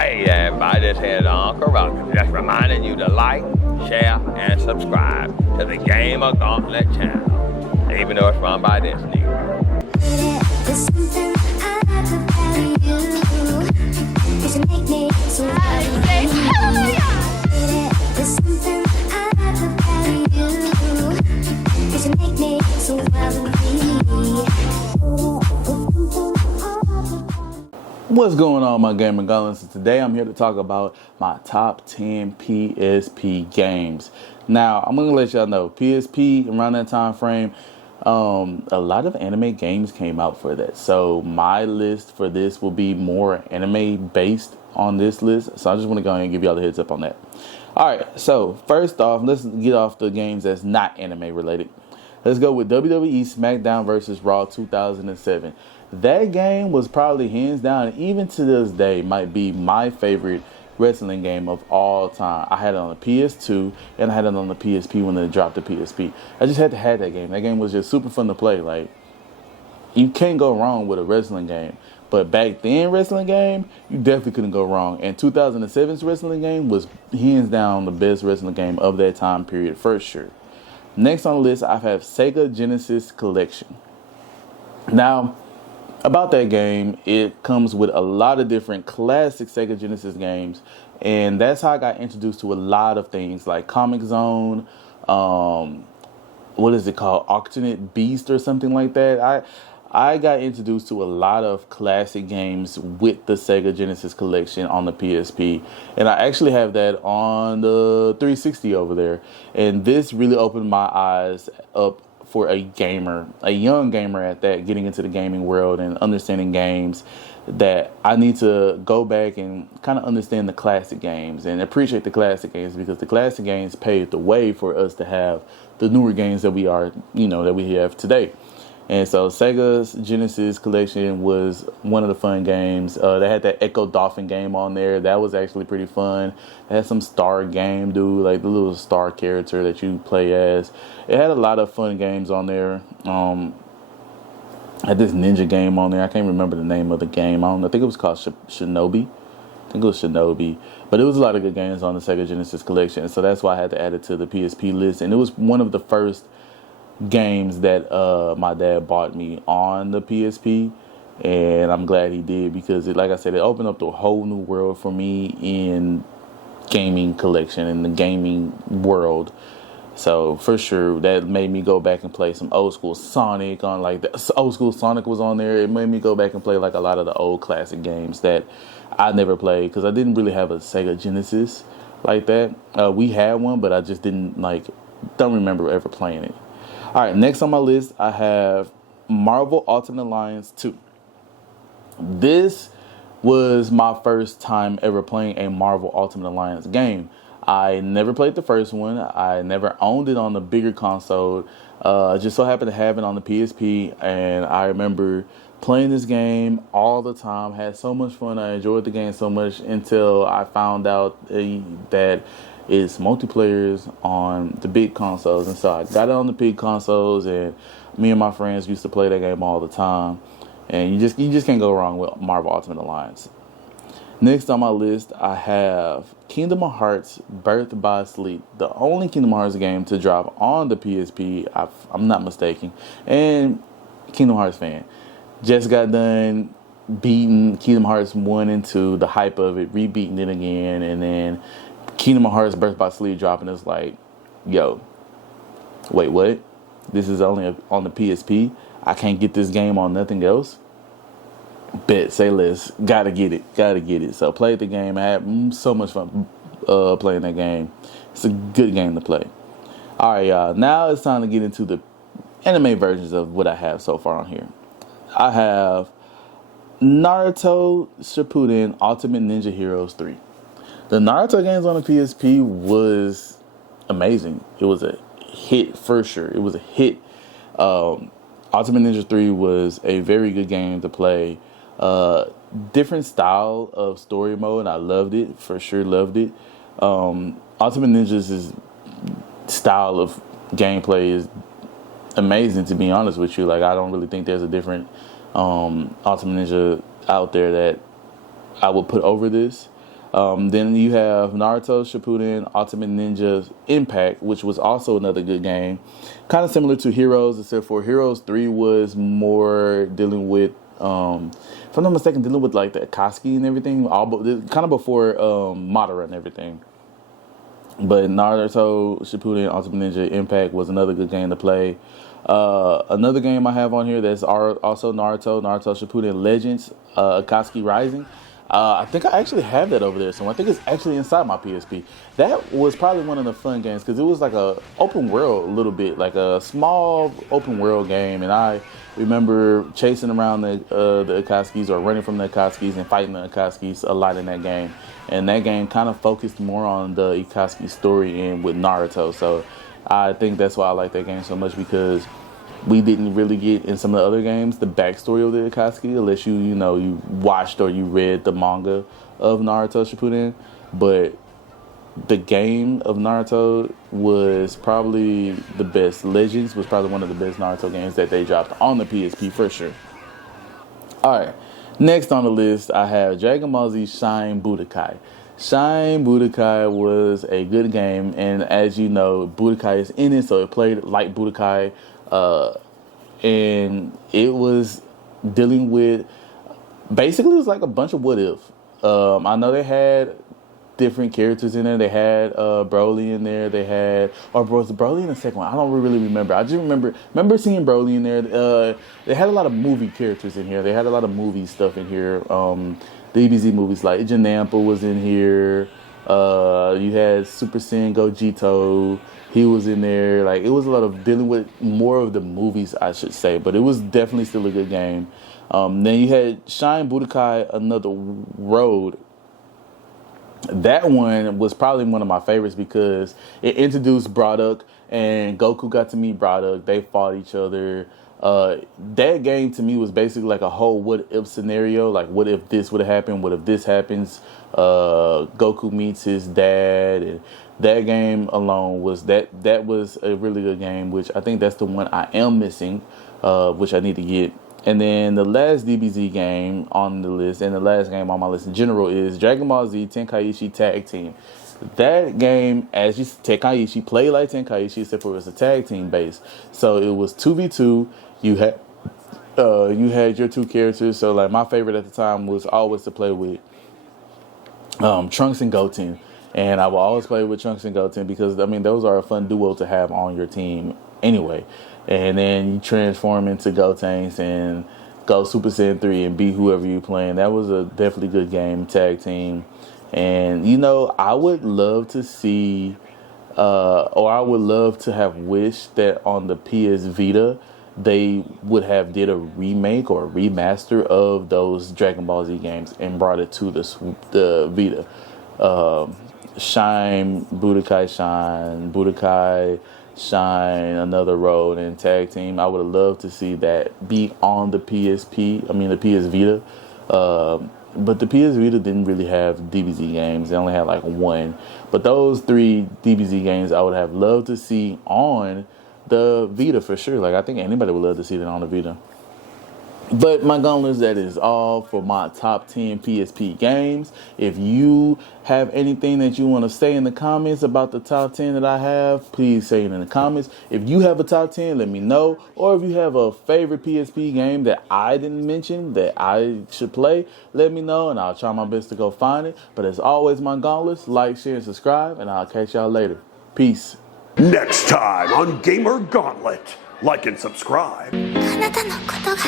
Hey there, everybody, this here is Uncle Roger. Just reminding you to like, share, and subscribe to the GamerGauntlet channel, even though it's run by Disney. There's something I like about you. Cause you make me so happy. There's something I like about you. Cause you make me so happy. What's going on, my GamerGauntlet? Today I'm here to talk about my top 10 PSP games. Now, I'm going to let y'all know, PSP, around that time frame, a lot of anime games came out for that. So my list for this will be more anime based on this list. So I just want to go ahead and give y'all the heads up on that. Alright, so first off, let's get off the games that's not anime related. Let's go with WWE SmackDown vs. Raw 2007. That game was probably hands down, and even to this day, might be my favorite wrestling game of all time. I had it on the PS2, and I had it on the PSP when they dropped the PSP. I just had to have that game. That game was just super fun to play. Like, you can't go wrong with a wrestling game. But back then, wrestling game, you definitely couldn't go wrong. And 2007's wrestling game was hands down the best wrestling game of that time period, for sure. Next on the list, I have Sega Genesis Collection. Now, about that game, it comes with a lot of different classic Sega Genesis games, and that's how I got introduced to a lot of things like Comic Zone, what is it called, Alternate Beast or something like that. I got introduced to a lot of classic games with the Sega Genesis Collection on the PSP, and I actually have that on the 360 over there, and this really opened my eyes up for a gamer, a young gamer at that, getting into the gaming world and understanding games, that I need to go back and kind of understand the classic games and appreciate the classic games, because the classic games paved the way for us to have the newer games that we are, that we have today. And so Sega's Genesis Collection was one of the fun games. They had that Echo Dolphin game on there. That was actually pretty fun. It had some star game, dude, like the little star character that you play as. It had a lot of fun games on there. Had this ninja game on there. I can't remember the name of the game. I think it was called Shinobi. But it was a lot of good games on the Sega Genesis Collection. So that's why I had to add it to the PSP list. And it was one of the first games that my dad bought me on the PSP, and I'm glad he did, because like I said, it opened up a whole new world for me in gaming collection, in the gaming world. So for sure, that made me go back and play some old school Sonic on, like, the old school Sonic was on there. It made me go back and play like a lot of the old classic games that I never played, because I didn't really have a Sega Genesis like that. We had one, but I just don't remember ever playing it. All right, next on my list, I have Marvel Ultimate Alliance 2. This was my first time ever playing a Marvel Ultimate Alliance game. I never played the first one. I never owned it on the bigger console. Just so happened to have it on the PSP, and I remember playing this game all the time. Had so much fun. I enjoyed the game so much until I found out that it's multiplayers on the big consoles, and so I got it on the big consoles, and me and my friends used to play that game all the time. And you just can't go wrong with Marvel Ultimate Alliance. Next on my list, I have Kingdom Hearts Birth by Sleep, the only Kingdom Hearts game to drop on the PSP, I'm not mistaken. And Kingdom Hearts fan, just got done beating Kingdom Hearts 1 and 2, the hype of it, rebeating it again, and then Kingdom Hearts Birth by Sleep dropping. Is like, yo, wait, what? This is only on the PSP? I can't get this game on nothing else? Bet, say less. Gotta get it. So played the game. I had so much fun playing that game. It's a good game to play. All right, y'all. Now it's time to get into the anime versions of what I have so far on here. I have Naruto Shippuden Ultimate Ninja Heroes 3. The Naruto games on the PSP was amazing. It was a hit for sure. It was a hit. Ultimate Ninja 3 was a very good game to play. Different style of story mode. I loved it. For sure loved it. Ultimate Ninja's style of gameplay is amazing, to be honest with you. Like, I don't really think there's a different Ultimate Ninja out there that I would put over this. Then you have Naruto Shippuden Ultimate Ninja Impact, which was also another good game. Kind of similar to Heroes, except for Heroes 3 was more dealing with, if I'm not mistaken, dealing with like the Akatsuki and everything, kind of before Madara and everything. But Naruto Shippuden Ultimate Ninja Impact was another good game to play. Another game I have on here that's also Naruto Shippuden Legends, Akatsuki Rising. I think I actually have that over there, so I think it's actually inside my PSP. That was probably one of the fun games because it was like a open world a little bit, like a small open world game, and I remember chasing around the Akatsukis or running from the Akatsukis and fighting the Akatsukis a lot in that game. And that game kind of focused more on the Akatsuki story and with Naruto, so I think that's why I like that game so much, because we didn't really get in some of the other games the backstory of the Akatsuki unless you watched or you read the manga of Naruto Shippuden. But the game of Naruto was probably the best. Legends was probably one of the best Naruto games that they dropped on the PSP for sure. Alright, next on the list I have Dragon Ball Z Shine Budokai. Shine Budokai was a good game, and as you know, Budokai is in it, so it played like Budokai. And it was dealing with, basically it was like a bunch of what if. I know they had different characters in there. They had Broly in there. They had, or was Broly in the second one? I don't really remember. I just remember seeing Broly in there. They had a lot of movie characters in here. They had a lot of movie stuff in here. The DBZ movies, like Janampa was in here. You had Super Saiyan Gogeta. He was in there. Like, it was a lot of dealing with more of the movies, I should say, but it was definitely still a good game. Then you had Shine Budokai Another Road. That one was probably one of my favorites because it introduced Braddock, and Goku got to meet Braddock. They fought each other. That game to me was basically like a whole what if scenario. Like, what if this would have happened? What if this happens? Goku meets his dad, and that game alone was that was a really good game, which I think that's the one I am missing, which I need to get. And then the last DBZ game on the list, and the last game on my list in general, is Dragon Ball Z Tenkaichi Tag Team. That game, as you Tenkaichi, played like Tenkaichi, except for it was a tag team base. So it was 2v2. You had your two characters. So like my favorite at the time was always to play with Trunks and Goten. And I will always play with Trunks and Goten because, I mean, those are a fun duo to have on your team anyway. And then you transform into Gotenks and go Super Saiyan 3 and beat whoever you're playing. That was a definitely good game, tag team. And, I would love to see, or I would love to have wished that on the PS Vita, they would have did a remake or a remaster of those Dragon Ball Z games and brought it to the Vita. Shine, Budokai Shine, Another Road, and Tag Team. I would have loved to see that be on the PS Vita. But the PS Vita didn't really have DBZ games. They only had like one. But those 3 DBZ games I would have loved to see on the Vita for sure. Like, I think anybody would love to see that on the Vita. But my gauntlets, that is all for my top 10 PSP games. If you have anything that you want to say in the comments about the top 10 that I have, please say it in the comments. If you have a top 10, let me know. Or if you have a favorite PSP game that I didn't mention that I should play, let me know and I'll try my best to go find it. But as always, my gauntlets, like, share, and subscribe, and I'll catch y'all later. Peace. Next time on Gamer Gauntlet, like and subscribe. あなたのことが